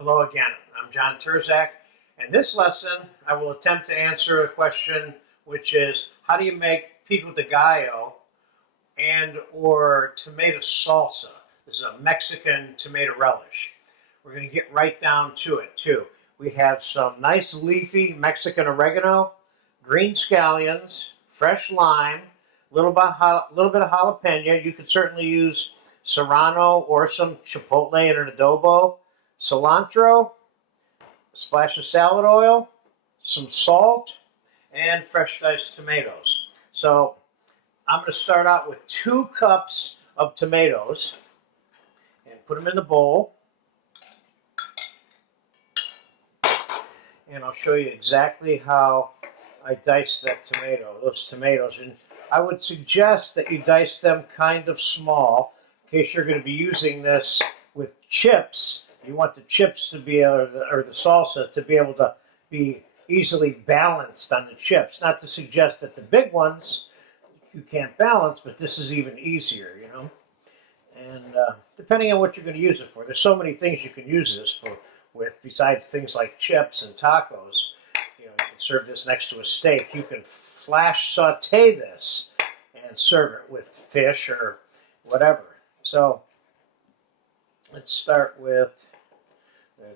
Hello again, I'm John Terzak. In this lesson, I will attempt to answer a question which is, how do you make pico de gallo and or tomato salsa? This is a Mexican tomato relish. We're going to get right down to it too. We have some nice leafy Mexican oregano, green scallions, fresh lime, a little bit of jalapeno. You could certainly use serrano or some chipotle in an adobo, cilantro, a splash of salad oil, some salt, and fresh diced tomatoes. So I'm going to start out with 2 cups of tomatoes and put them in the bowl. And I'll show you exactly how I dice those tomatoes. And I would suggest that you dice them kind of small in case you're going to be using this with chips. You want the chips to be able to, or the salsa to be able to be easily balanced on the chips. Not to suggest that the big ones you can't balance, but this is even easier, you know. And depending on what you're going to use it for, there's so many things you can use this with besides things like chips and tacos. You know, you can serve this next to a steak. You can flash saute this and serve it with fish or whatever. So let's start with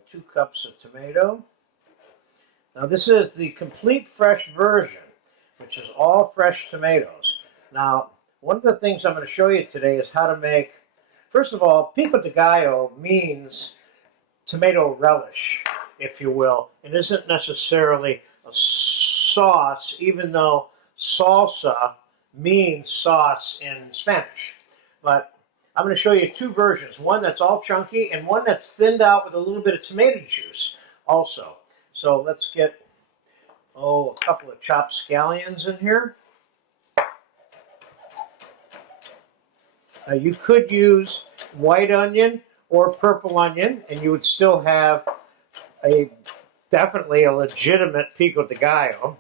2 cups of tomato. Now this is the complete fresh version, which is all fresh tomatoes. Now, one of the things I'm going to show you today is how to make, first of all, pico de gallo means tomato relish, if you will. It isn't necessarily a sauce, even though salsa means sauce in Spanish. But I'm going to show you 2 versions, one that's all chunky and one that's thinned out with a little bit of tomato juice also. So let's get, a couple of chopped scallions in here. Now you could use white onion or purple onion and you would still have definitely a legitimate pico de gallo.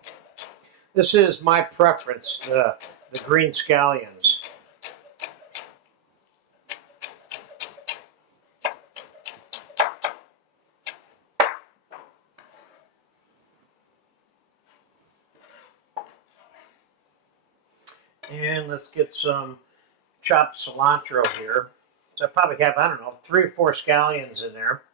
This is my preference, the green scallions. And let's get some chopped cilantro here. So I probably have, I don't know, 3 or 4 scallions in there.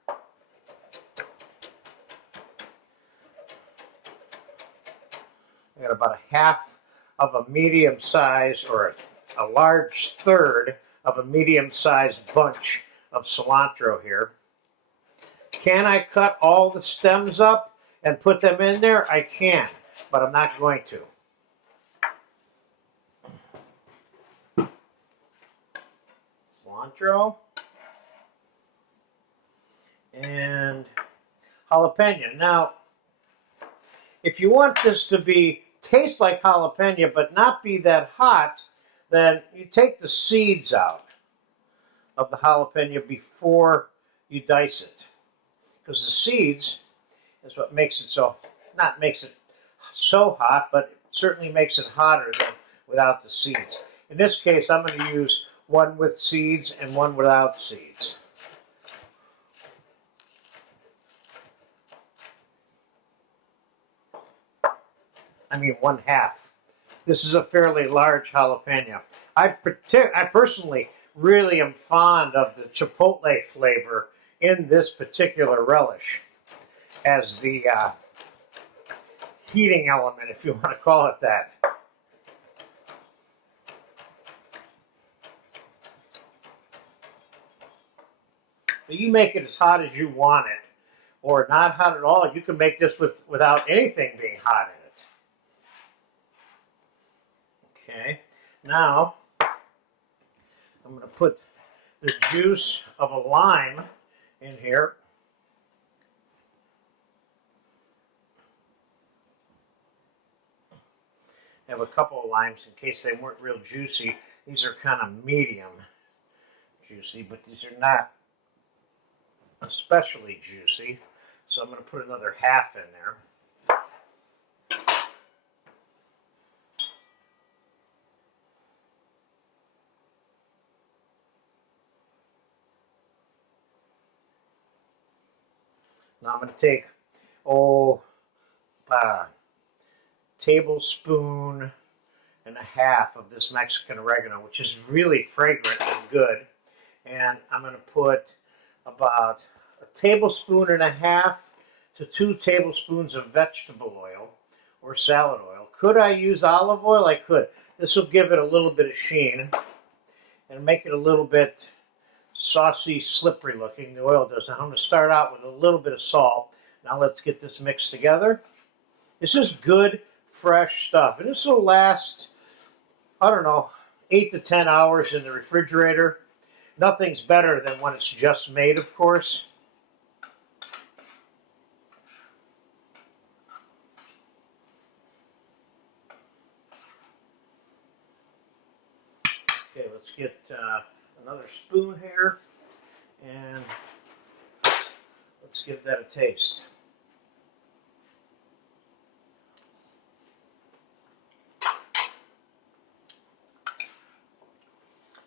I got about a half of a medium size, or a large third of a medium sized bunch of cilantro here. Can I cut all the stems up and put them in there? I can, but I'm not going to. Cilantro and jalapeno. Now, if you want this to taste like jalapeno but not be that hot, then you take the seeds out of the jalapeno before you dice it, because the seeds is what makes it not makes it so hot, but it certainly makes it hotter than without the seeds. In this case, I'm going to use one with seeds and one without seeds. I mean 1/2. This is a fairly large jalapeno. I personally really am fond of the chipotle flavor in this particular relish as the heating element, if you want to call it that. But you make it as hot as you want it, or not hot at all. You can make this without anything being hot in it. Okay, now I'm going to put the juice of a lime in here. I have a couple of limes in case they weren't real juicy. These are kind of medium juicy, but these are not especially juicy. So I'm going to put another 1/2 in there. Now I'm going to take, tablespoon and a half of this Mexican oregano, which is really fragrant and good. And I'm going to put about a tablespoon and a half to 2 tablespoons of vegetable oil or salad oil. Could I use olive oil? I could. This will give it a little bit of sheen and make it a little bit saucy, slippery looking. The oil does. Now I'm going to start out with a little bit of salt. Now let's get this mixed together. This is good, fresh stuff. And this will last, I don't know, 8 to 10 hours in the refrigerator. Nothing's better than when it's just made, of course. Okay, let's get another spoon here, and let's give that a taste.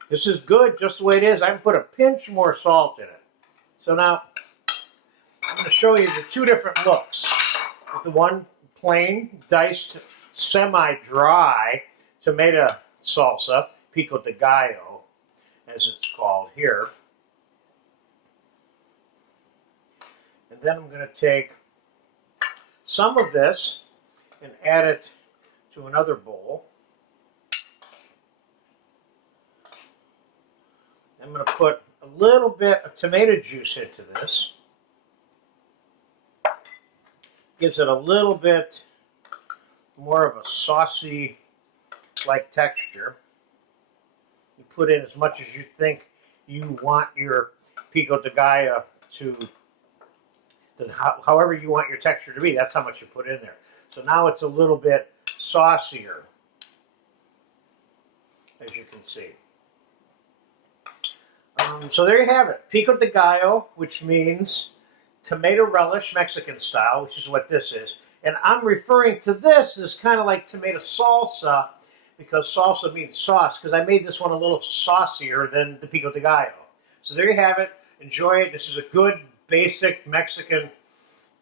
This is good just the way it is. I can put a pinch more salt in it. So now, I'm going to show you the 2 different looks. With the one plain, diced, semi-dry tomato salsa, Pico de Gallo, as it's called here. And then I'm going to take some of this and add it to another bowl. I'm going to put a little bit of tomato juice into this. Gives it a little bit more of a saucy-like texture. You put in as much as you think you want your Pico de Gallo however you want your texture to be. That's how much you put in there. So now it's a little bit saucier, as you can see. So there you have it, Pico de Gallo, which means tomato relish, Mexican style, which is what this is. And I'm referring to this as kind of like tomato salsa, because salsa means sauce, because I made this one a little saucier than the Pico de Gallo. So there you have it. Enjoy it. This is a good, basic Mexican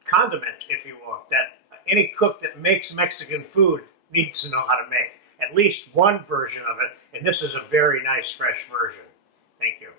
condiment, if you will, that any cook that makes Mexican food needs to know how to make. At least one version of it, and this is a very nice, fresh version. Thank you.